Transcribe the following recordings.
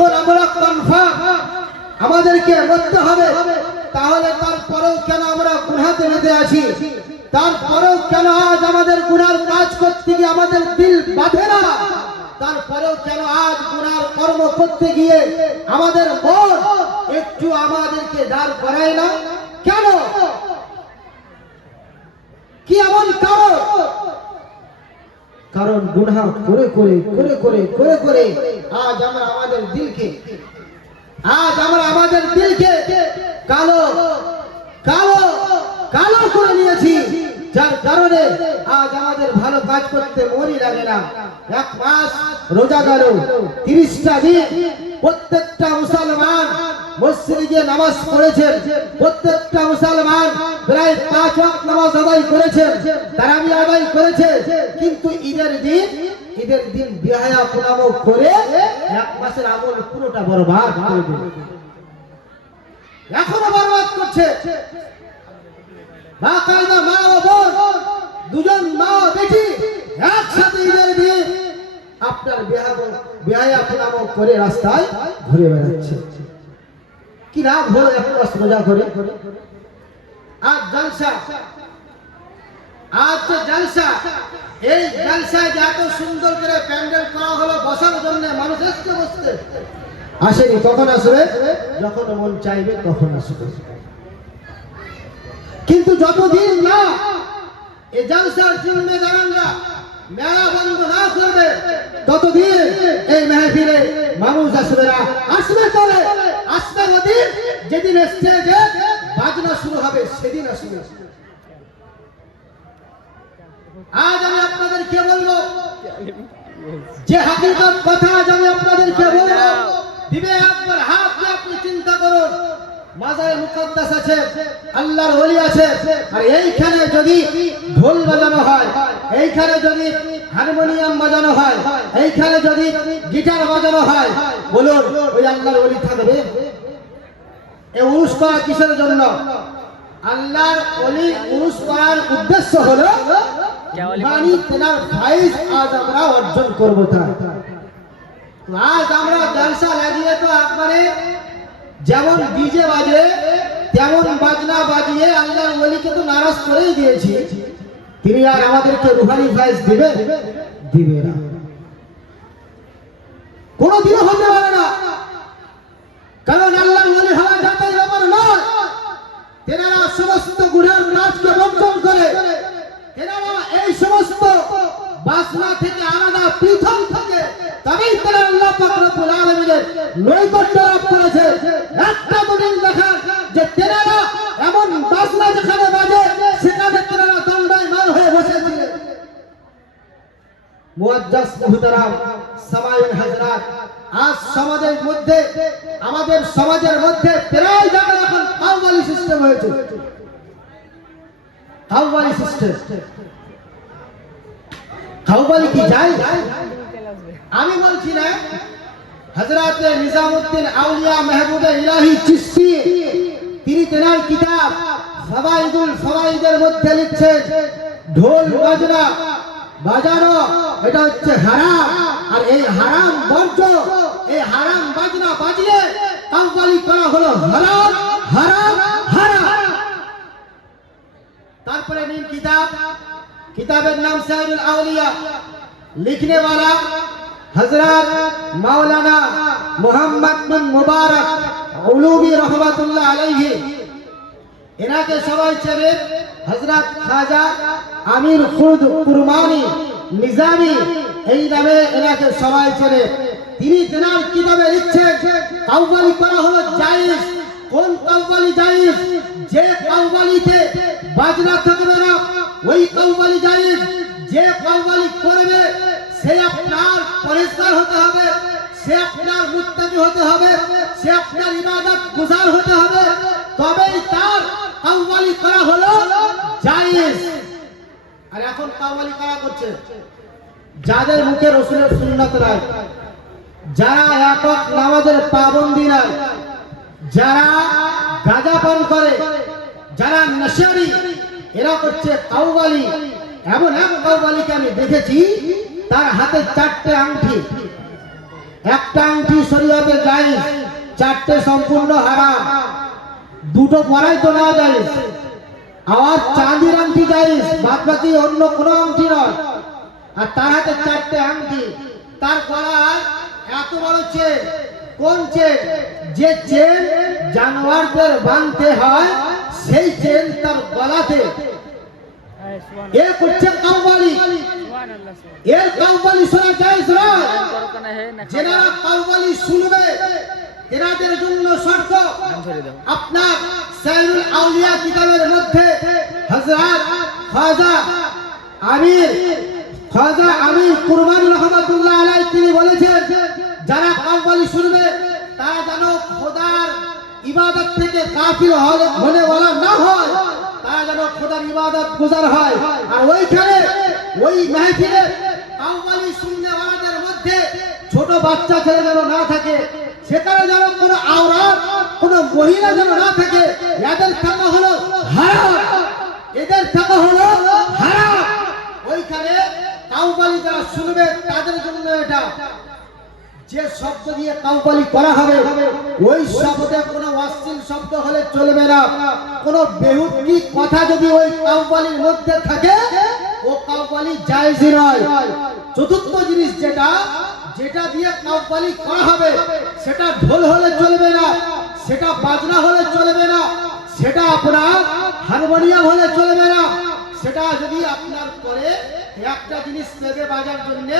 যখন আমরা কনফার্ম আমাদেরকে মরতে হবে, তাহলে তারপরেও কেন আমরা গুনাহতে মেতে আছি? তারপরেও কেন আজ আমাদের গুনার কাজ করতে গিয়ে আমাদের দিল বাঁধে না? তারপরেও কেন আজ গুনার কর্ম করতে গিয়ে আমাদের মন একটু আমাদেরকে দাঁড় করায় না? কেন? কি এমন কারণ? কারণ গুনাহ করে করে করে করে করে করে আজ আমরা আমাদের দিলকে কালো কালো কালো করে নিয়েছি, যার কারণে আজ আমাদের ভালো কাজ করতে মনই লাগে না। এক মাস রোজা গেল, 30টা দিন প্রত্যেকটা মুসলমান মসজিদে গিয়ে নামাজ পড়েছেন, প্রত্যেকটা মুসলমান প্রায় 5 ওয়াক্ত নামাজ আদায় করেছেন, তারাবি আদায় করেছে, কিন্তু ঈদের দিন বিহায়া পুনামো করে এক মাসের আমল পুরোটা বরবাদ করে দিল। এখনো বরবাদ করছে। বাকায়দা মা ও বোন, দুজন মা বেটি একসাথে ঈদের দিন আপনার বিহায়া পুনামো করে রাস্তায় ঘুরে বেড়াচ্ছে। কি লাভ হলো এক মাস রোজা করে? আজ জলসা, আজ তো জলসা। এই জলসায় এত সুন্দর করে প্যান্ডেল করা হলো বসার জন্য, মানুষ এসে বসতে আসেনি। কখন আসবে? যখন মন চাইবে তখন আসবে। কিন্তু যতদিন না এই জলসার জিম্মেদাররা মেলা বন্ধ না করবে, ততদিন এই মেহফিলে মানুষ আসবে না। আসবে তবে আসবে ওদিন যেদিন স্টেজে বাজনা শুরু হবে, সেদিন আসবে। আজ আমি আপনাদেরকে বলবো যে হাকিকত কথা, আজ আমি আপনাদেরকে বলবো, দিবে একবার হাত দিয়ে আপনি চিন্তা করুন। মাজারে মুকদ্দাস আছে, আল্লাহর ওলি আছে, আর এইখানে যদি ঢোল বাজানো হয়, এইখানে যদি হারমোনিয়াম বাজানো হয়, এইখানে যদি গিটার বাজানো হয়, বলুন ওই আল্লাহর ওলি থাকবে? এই উরুস করা কিসের জন্য? আল্লাহর ওলি উরুস করার উদ্দেশ্য হলো মানে তেনার ফাইজ আজ আমরা অর্জন করবো। আজ আমরা জলসা লাগিয়ে তো একবারে যেমন ডিজে বাজে তেমন বাজনা বাজিয়ে আল্লাহর ওলিকে তো নারাজ করেই দিয়েছি। তিনি আর আমাদেরকে রুহানি ফাইজ দিবে না, কোনদিনও হতে পারে না। কারণ আল্লাহর ওলি হওয়া যাতাই ব্যাপার নয়। তেনারা সমস্ত গুনার কাজকে বর্জন করে, তেনারা এই সমস্ত বাসনা থেকে আলাদা পৃথক থাকে, তবেই তারা আল্লাহ পাক রব্বুল আলামিনের নৈকট্য লাভ করেছে। একটা দলিল দেখান যে তেনারা এমন বাসনা যেখানে বাজে সেখানে তেনারা দণ্ডায়মান হয়ে বসেছিলেন। মুআজ্জাজ মুহতারাম সামাইন হাজরাত, আজ সমাজের মধ্যে, আমাদের সমাজের মধ্যে প্রায় জায়গায় এখন কাউবালি সিস্টেম হয়েছে। কাউবালি সিস্টেম, কাউবালি কি যায়? আমি বলছি না, হযরত নিজামউদ্দিন আউলিয়া মাহবুবে ইলাহি চিশতি তিনি তেনার কিতাব ফাওয়াইদুল ফাওয়াইদের মধ্যে লিখছেন, ঢোল বাজনা বাজানো এটা হচ্ছে হারাম, আর এই হারাম বর্জ্য, এই হারাম বাজনা বাজিয়ে কাউবালি করা হলো হারাম হারাম হারাম। তারপরে নিন কিতাব, किताबेर नाम सैयदुल आउलिया, लिखने वाला हजरत मौलाना मोहम्मद बिन मुबारक उलूबी रहमतुल्लाह अलैहि। इनाके सबाई चले हजरत खाजा आमिर खुर्द कुरमानी निजामी, এই নামে এনাকে সবাই চেনে। তিনি তেনার কিতাবে লিখছেন কাউবালি করা হলো জায়েজ। কোন কাউবালি জায়েজ? যে কাউবালিতে বাজনা থাকবে না ওই কাউবালি জায়েজ। যে কাউবালি করবে সে আপনার পরিষ্কার হতে হবে, সে আপনার মুত্তাকি হতে হবে, সে আপনার ইবাদত গুজার হতে হবে, তবেই তার কাউবালি করা হলো জায়েজ। আর এখন কাউবালি করা করছে যাদের মুখে রাসূলের সুন্নাত নাই, যারা একক নামাজের পাবন্দি নাই, যারা গাঁজা পান করে, যারা নেশারি, এরা করছে কাউবালি। এমন এক কাউবালিকে আমি দেখেছি, তার হাতে 4টে আংটি, একটা আংটি শরীয়তে জায়েজ, চারটে সম্পূর্ণ হারাম। দুটো পরাই তো না জায়েজ। আর চাঁদির আংটি জায়েজ, বাদ বাকি অন্য কোনো আংটি নয়। আর তার হাতে চারটে আংটি, তার গলায় এত বড় চেন। কোন চেন? যে চেন জানোয়ারদের বাঁধতে হয় সেই চেন তার গলাতে। এ করছে কাউবালি। এর কাউবালি শোনা জায়েজ নয়। যারা কাউবালি শুনবে এনাদের জন্য শর্ত, আপনার সাইরুল আউলিয়া কিতাবের মধ্যে হযরত খাজা আমির কুরবানী রহমাতুল্লাহ আলাইহি তিনি বলেছেন, যারা কাউবালি শুনবে তারা যেন খোদার ইবাদত থেকে কাফির হলে বলা না হয়, তারা যেন খোদার ইবাদত গুজার হয়। আর ওইখানে ওই মাহফিলে কাউবালি শুননে ওয়ালাদের মধ্যে ছোট বাচ্চা ছেলে যেন না থাকে, সেখানে যেন কোনো আওরাত কোনো মহিলা যেন না থাকে। এদের থাকা হলো হারাম, এদের থাকা হলো হারাম। ওইখানে কাউবালি যারা শুনবে তাদের জন্য এটা। যে শব্দ দিয়ে কাউবালি করা হবে ওই শব্দে কোনো অশ্লীল শব্দ হলে চলবে না। কোনো বেহুদকি কথা যদি ওই কাউবালির মধ্যে থাকে ও কাউবালি জায়েজ নয়। চতুর্থ জিনিস যেটা দিয়ে কাউবালি করা হবে সেটা ঢোল হলে চলবে না, সেটা বাজনা হলে চলবে না, সেটা আপনার হারমোনিয়াম হলে চলবে না। সেটা যদি আপনার করে একটা জিনিস পেবে বাজার জন্য,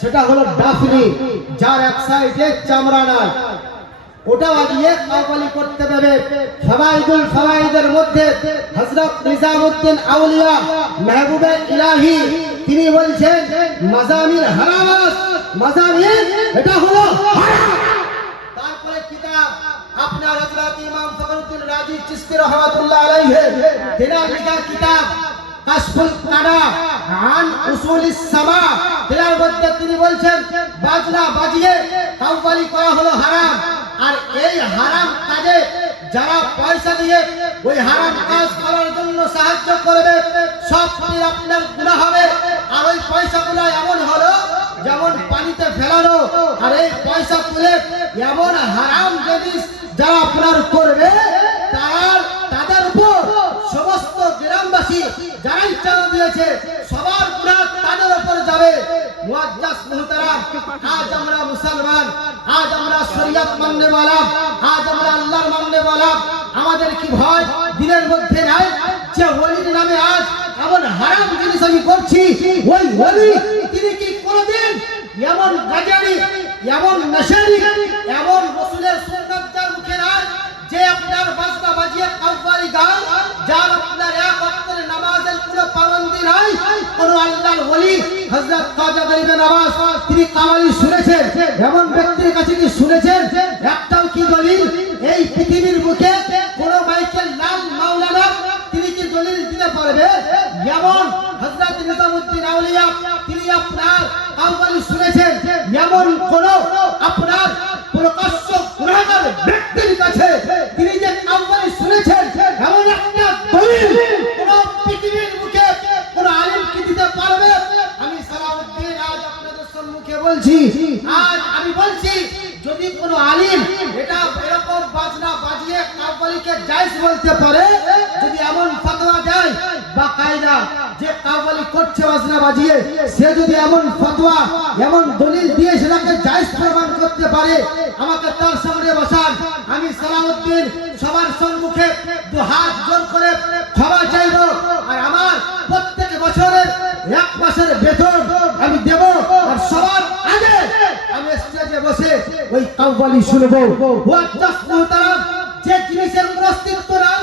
সেটা হলো ডাফনি, যার এক সাইডে চামড়া নাই, ওটা বাজিয়ে কাউবালি করতে দেবে। ফাওয়াইদুল ফাওয়াইদের মধ্যে হযরত নিজামউদ্দিন আউলিয়া মাহবুবে ইলাহি তিনি বলছেন মাজামির হারামাস, মাজামির এটা হলো হারাম। তারপরে কিতাব আপনার হযরত ইমাম ফখরুদ্দিন রাজি চিশতি রাহমাতুল্লাহ আলাইহি তিনার লেখা কিতাব কাশফুল কানা আন উসুলিস সামা, তিনার মধ্যে তিনি বলছেন বাজনা বাজিয়ে কাউবালি করা হলো হারাম। আর এই হারাম কাজে যারা পয়সা দিয়ে ওই হারাম কাজ করার জন্য সাহায্য করবে সবটি আপনার গুনাহ হবে। আর ওই পয়সাগুলো এমন হলো যেমন পানিতে ফেলানো। আর এই পয়সা তুলে এমন হারাম জিনিস যারা আপনার করবে তাদের উপর সমস্ত গ্রামবাসী যারাই চাঁদা দিয়েছে সবার গুনাহ তাদের উপর যাবে। মুআজ্জাজ মুহতারাম, আজ আমরা মুসলমান, আজ আমরা শরীয়ত মাননে ওয়ালা, আজ আমরা আল্লাহর মাননে ওয়ালা। আমাদের কি ভয় দিনের মধ্যে নাই যে ওলির নামে আজ এমন হারাম জিনিস আমি করছি? ওই ওলি তিনি কি কোনোদিন এমন গাজারি, এমন নেশারি, এমন রাসূলের সুন্নাত যার মুখে নাই, যে আপনার বাজনা বাজিয়ে কাউবালি গান, যার আপনার এক ওয়াক্তের নামাজের কোনো পাবন্দি নাই, কোন আল্লাহর ওলি হযরত খাজা গরিবে নওয়াজ তিনি কাওয়ালি শুনেছেন? এমন ব্যক্তির কাছে কি শুনেছেন? একটাও কি দলিল এই পৃথিবীর বুকে কোন মাইকেল লাল মাওলানা তিনি কি দলিল দিতে পারবে? যেমন হযরত নিজামউদ্দিন আউলিয়া তিনি আপনার কাওয়ালি শুনেছেন, এমন কোন আপনার প্রকাশ্য গুনাহগার ব্যক্তির কাছে তিনি যে কাওয়ালি শুনেছেন এমন একটা দলিল কোন পৃথিবীর বুকে কোন আলেম কি দিতে পারবে? আমি সালাউদ্দিন আজ আপনাদের সম্মুখে বলছি, আজ আমি বলছি যদি কোন আলেম এটা এরকম বাজনা বাজিয়ে কাওয়ালিকে জায়েজ বলতে পারে, যদি এমন ফতোয়া দেয় বা কায়দা যে কাওয়ালি করছে বাজনা বাজিয়ে, সে যদি এমন ফতোয়া এমন দলিল দিয়ে সেটাকে জায়েজ প্রমাণ করতে পারে, আমাকে তার সামনে বসান। আমি সালাউদ্দিন সবার সম্মুখে দু হাত জোর করে ক্ষমা চাইব। আর আমার প্রত্যেক বছরের 1 মাসের বেতন আমি দেব। আর সবার আগে আমি স্টেজে বসে ওই কাওয়ালি শুনবো। মুআজ্জাজ মুহতারাম, যে জিনিসের কোনো অস্তিত্ব নাই,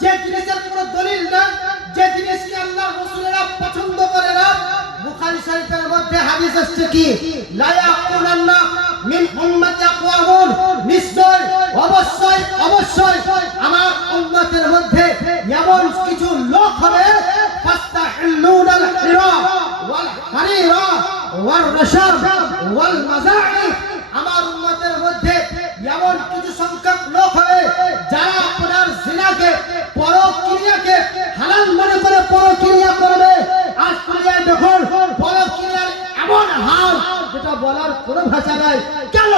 যে জিনিসের কোনো দলিল নাই, যে জিনিসকে আল্লাহ রাসূলেরা পছন্দ করে না, বুখারী শরীফের মধ্যে হাদিস আছে কি লা ইয়াকুনান্না মিন উম্মতি আকওয়ামুন, নিশ্চয় অবশ্যই অবশ্যই আমার উম্মতের মধ্যে এমন কিছু লোক হবে ফাস্তাহিল্লুনাল হিরা ওয়াল হারিরা ওয়াল রাশাব ওয়াল মাযাইব, আমার উম্মতের মধ্যে এমন কিছু সংখ্যক লোক হবে যারা আপনার জিনাকে পরক্রিয়াকে হালাল মনে করে পরক্রিয়া করবে। আজ পর্যন্ত দেখুন পরক্রিয়ার এমন হাল যেটা বলার কোনো ভাষা নাই। কেন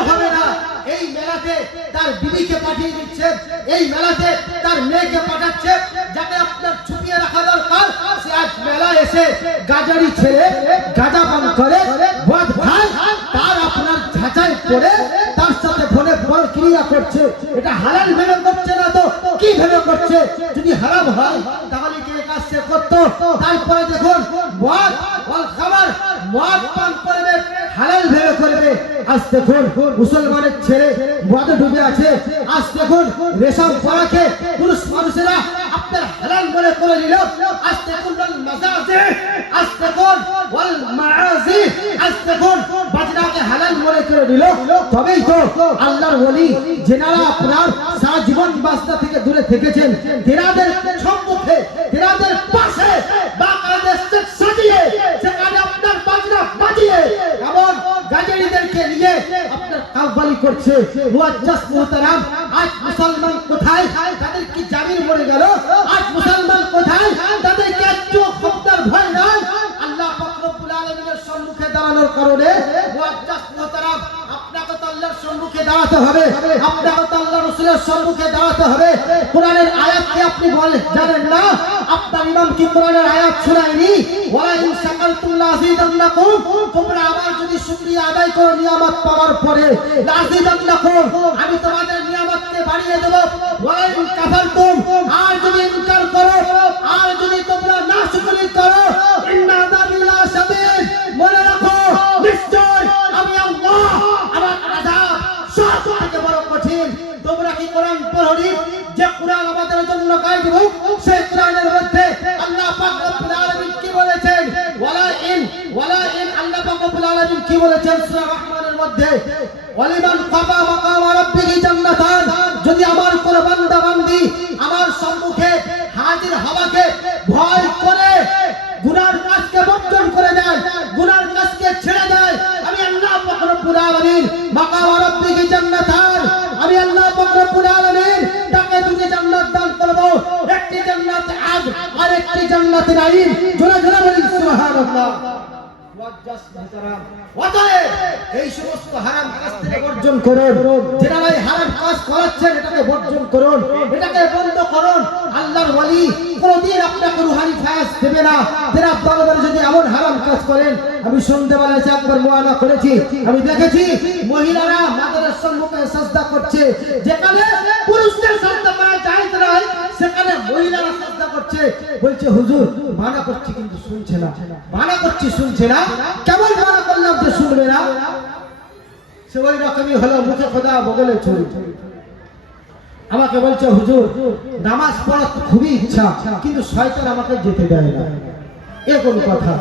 মেলাতে তার বিবিকে পাঠিয়ে দিচ্ছে, এই মেলাতে তার মেয়েকে পাঠাচ্ছে, যাকে আপনার ছুপিয়ে রাখা দরকার সে আজ মেলায় এসে গাজারি ছেড়ে গাঁজা পান করে মদ খায়, তার আপনার ঝাঁচাই করে তার সাথে ফোনে বড় ক্রিয়া করছে। এটা হালাল ভেবে করছে না তো কি ভেবে করছে? যদি হারাম হয় তাহলে কি এই কাজ সে করতো? তারপরে দেখুন মদ খাবার, মদ পান করবে, হালাল ভেবে করবে। আজ দেখুন মুসলমানের ছেলে মদে ডুবে আছে। আজ দেখুন রেশম পরাকে পুরুষ মানুষেরা আপনার হালাল মনে করে নিল। আজ দেখুন মাজাজে, আজ দেখুন ওয়াল মাআজি, আজ দেখুন বাজনাকে হালাল মনে করে নিল। তবেই তো আল্লাহর ওলি যেনারা আপনার সারা জীবন বাজনা থেকে দূরে থেকেছেন, তেনাদের সম্মুখে তেনাদের পাশে বাকায়দা স্টেজ সাজিয়ে সেখানে আপনার বাজনা বাজিয়ে এমন গাজারিদেরকে নিয়ে আপনার কাউবালি করছে। মুআজ্জাজ মুহতারাম, আজ মুসলমান কোথায়? তাদের কি জামিন মরে গেল? আজ মুসলমান কোথায়? তাদের কি একটু খবরদার ভয় নাই? আল্লাহ পাক রব্বুল আলামিনের সম্মুখে দাঁড়ানোর কারণে মুআজ্জাজ মুহতারাম আপনাকে তো আল্লাহর সম্মুখে দাঁড়াতে হবে, আপনাকে তো আল্লাহর রাসূলের সম্মুখে দাঁড়াতে হবে। কোরআনের আয়াত কি আপনি জানেন না? আপনার ইমাম কি কোরআনের আয়াত শোনায়নি? ওয়ালা ইন শাকারতুম লাযিদান্নাকুম, তোমরা আমার যদি শুকরিয়া আদায় করো নিয়ামত পাওয়ার পরে, লাযিদান্নাকুম, আমি তোমাদের নিয়ামতকে বাড়িয়ে দেব। ওয়ালা ইন কাফারতুম, আর যদি ইনকার করো, আর যদি তোমরা নাশুকরি করো, ইন্না আযাবি লাশাদীদ, মনে রাখো নিশ্চয় আমি আল্লাহ, আমার আযাব সব থেকে বড় কঠিন। তোমরা কি কোরআন পড়নি? যে কোরআন আমাদের জন্য গাইড বুক, সেই কোরআনের মধ্যে আল্লাহ পাক রব্বুল আলামিন কি বলেছেন? ওয়ালা ইন আল্লাহ পাক রব্বুল আলামিন কি বলেছেন সূরা রহমানের মধ্যে? ওয়ালিমান কাফা মাকাম রাব্বিহি জান্নাতান, যদি আমার কোন বান্দা বান্দি আমার সম্মুখে হাজির হওয়াকে ভয় করে গুনার কাজকে বর্জন করে দেয়, গুনার কাজকে ছেড়ে দেয়, আমি আল্লাহ পাক রব্বুল আলামিন মাকাম রাব্বিহি জান্নাতান, আমি আল্লাহ পাক রব্বুল আলামিন তাকে দুটি জান্নাত দান করব, একটি জান্নাত আদ আর একটি জান্নাত নাঈম। জোরে জোরে বলি সুবহানাল্লাহ। এই সমস্ত হারাম কাজ থেকে বর্জন করুন। যারা এই হারাম কাজ করাচ্ছেন এটাকে বর্জন করুন, এটাকে বন্ধ করুন। আল্লাহর ওলি কোনদিন আপনাকে রুহানি ফায়াজ দেবে না। যারা আপনাদের যদি এমন হারাম কাজ করেন, আমি সন্ধ্যাবেলায় একবার মুআয়না করেছি, আমি দেখেছি মহিলারা মাদারের সম্মুখে সাজদা করছে, যেখানে পুরুষদের সাজদা করা জায়েজ নয় সেখানে মহিলারা সাজদা করছে। বলছে হুজুর মানা করছি কিন্তু শুনছে না, মানা করছি শুনছে না। কেমন মানা করলাম যে শুনবে না? সে ওই রকমই হলো, মুখে খোদা বগলে ছুরি। আমাকে বলছে হুজুর নামাজ পড়ার খুবই ইচ্ছা, কিন্তু শয়তান আমাকে যেতে দেয় না। এ কোন কথা?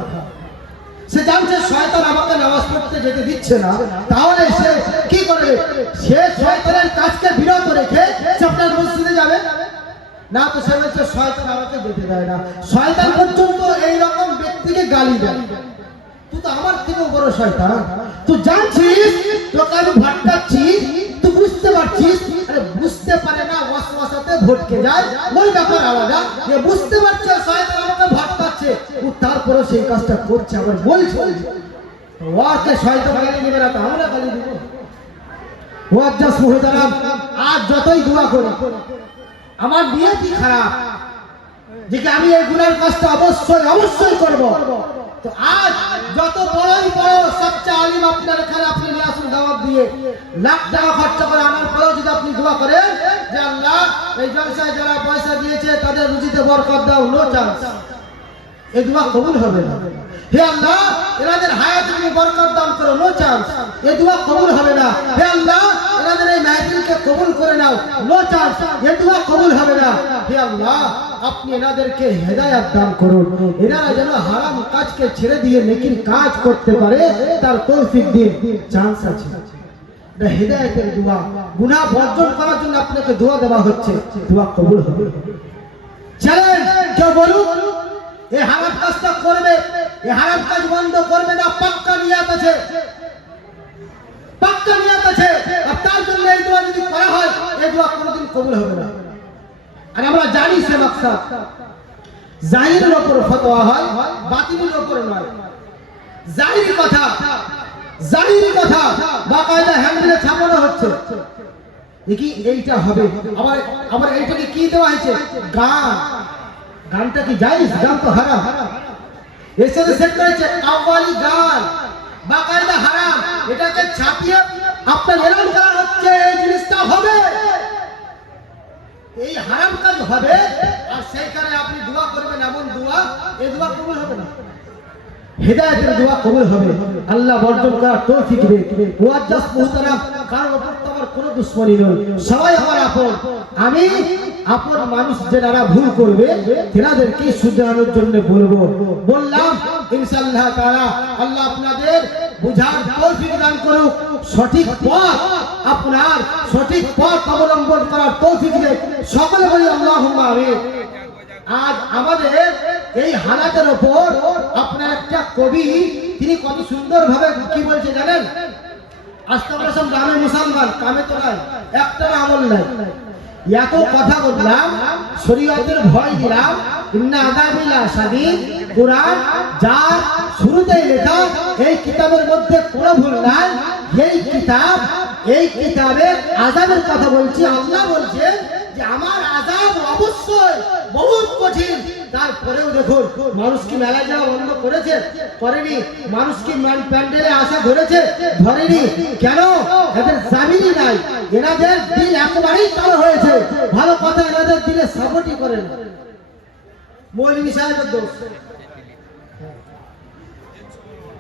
সে জানছে শয়তান আমাকে নামাজ পড়তে যেতে দিচ্ছে না, তাহলে সে কি করবে? সে শয়তানের কাজকে বিরত রেখে সে আপনার মসজিদে যাবে না। তো সে বলছে শয়তান আমাকে যেতে দেয় না। শয়তান পর্যন্ত এইরকম ব্যক্তিকে গালি দেয়, তুই তো আমার থেকেও বড় শয়তান, তুই জানছিস তোকে আমি ভটকাচ্ছি, তুই বুঝতে পারছিস? আরে বুঝতে পারে না, ওয়াসওয়াসাতে ভটকে যায়, ওই ব্যাপার আলাদা। যে বুঝতে পারছে শয়তান আমাকে ভটকাচ্ছে, ও তারপরে সেই কাজটা করছে, আবার বলছে ওকে শয়তান গালি দিবে না তো আমরা গালি দিব? মুআজ্জাজ মুহতারাম, আজ যতই দোয়া করি আমার নিয়তি খারাপ যে আমি এই গুনার কাজটা অবশ্যই করব, তো আজ যত বড়ই বড় সবচেয়ে আলিম আপনার এখানে আপনি নিয়ে আসুন দাওয়াত দিয়ে, লাখ টাকা খরচা করে আনার পরেও যদি আপনি দোয়া করেন যে আল্লাহ এই জলসায় যারা পয়সা দিয়েছে তাদের রুজিতে বরকত দাও, নো চান্স, এই দোয়া কবুল হবে না। হে আল্লাহ এনাদের হায়াতে তুমি বরকত দান করো, নো চান্স, এই দোয়া কবুল হবে না। হে আল্লাহ এনাদের এই মাহফিলকে কবুল করে নাও, নো চান্স, এই দোয়া কবুল হবে না। হে আল্লাহ আপনি এনাদেরকে হেদায়েত দান করুন, এনারা যেন হারাম কাজকে ছেড়ে দিয়ে নেকির কাজ করতে পারে, তার তৌফিক দিন। চান্স আছে, এটা হেদায়েতের দোয়া। গুনাহ বর্জন করার জন্য আপনাকে দোয়া দেওয়া হচ্ছে, দোয়া কবুল হবে। চ্যালেঞ্জ কেউ বলুন এই হারাম কাজটা করবে, এই হারাম কাজ বন্ধ করবে না, পাক্কা নিয়ত আছে, পাক্কা নিয়ত আছে। আর তার জন্য এই দোয়া যদি করা হয় এই দোয়া কোনোদিন কবুল হবে না। আর আমরা জানি সে মাকসাদ জাহিরের উপর ফতোয়া হয়, বাতিলের উপর নয়। জাহিরি কথা বাকায়দা হ্যান্ডেলে ছাপানো হচ্ছে, দেখি এইটা হবে, আবার আবার এইটাকে কি দেওয়া হয়েছে? গান। গানটা কি জায়েজ? গান তো হারাম। এর সাথে সেট করেছে কাওয়ালি গান, বাকায়দা হারাম। এটাকে ছাপিয়ে আপনার এলান করা হচ্ছে এই জিনিসটা হবে, এই হারাম কাজ হবে, আর সেইখানে আপনি দোয়া করবেন এমন দোয়া, এই দোয়া কবুল হবে না। হেদায়েতের দোয়া কবুল হবে, আল্লাহ বর্জন করার তৌফিক দিবে। মুআজ্জাজ মুহতারাম, কারোর উপর তো আমার কোনো দুশমনী নয়, সবাই আমার আপন। আমি আপন মানুষ, যারা ভুল করবে তেনাদেরকে শুধরানোর জন্য বলবো। বললাম ইনশাআল্লাহ তাআলা আল্লাহ আপনাদের বুঝার তৌফিক দান করুক, সঠিক পথ আপনার সঠিক পথ অবলম্বন করার তৌফিক দেন। সকলে বলি আল্লাহুম্মা আমিন। আজ আমাদের এই হালাতের উপর আপনার একটা কবি, তিনি কত সুন্দর ভাবে কি বলছে জানেন? আজকে আমরা সব গ্রামে মুসলমান, কামে তো নাই, একটা আমল নাই, এত কথা বললাম, শরীয়তের ভয় দিলাম, ইন্না আযাবিলা শাদীদ, কুরআন যার শুরুতেই লেখা, এই কিতাবের মধ্যে কোনো ভুল নাই। এই কিতাবের আযাবের কথা বলছি। আল্লাহ বলছে যে আমার আযাব অবশ্যই বহুত কঠিন। তারপরেও দেখুন, মানুষ কি মেলায় যাওয়া বন্ধ করেছে? করেনি। মানুষ কি প্যান্ডেলে আসা ধরেছে? ধরেনি। কেন? এদের জামিনই নাই, এনাদের দিল একেবারেই কালো হয়েছে। ভালো কথা, এনাদের দিলে সাপোর্টই করে না। মৌলভী সাহেবের দোষ।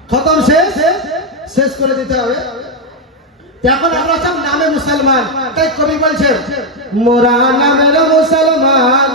খতম, শেষ করে দিতে হবে। এখন আমরা সব নামে মুসলমান, তাই কবি বলছেন মোরা নামের মুসলমান,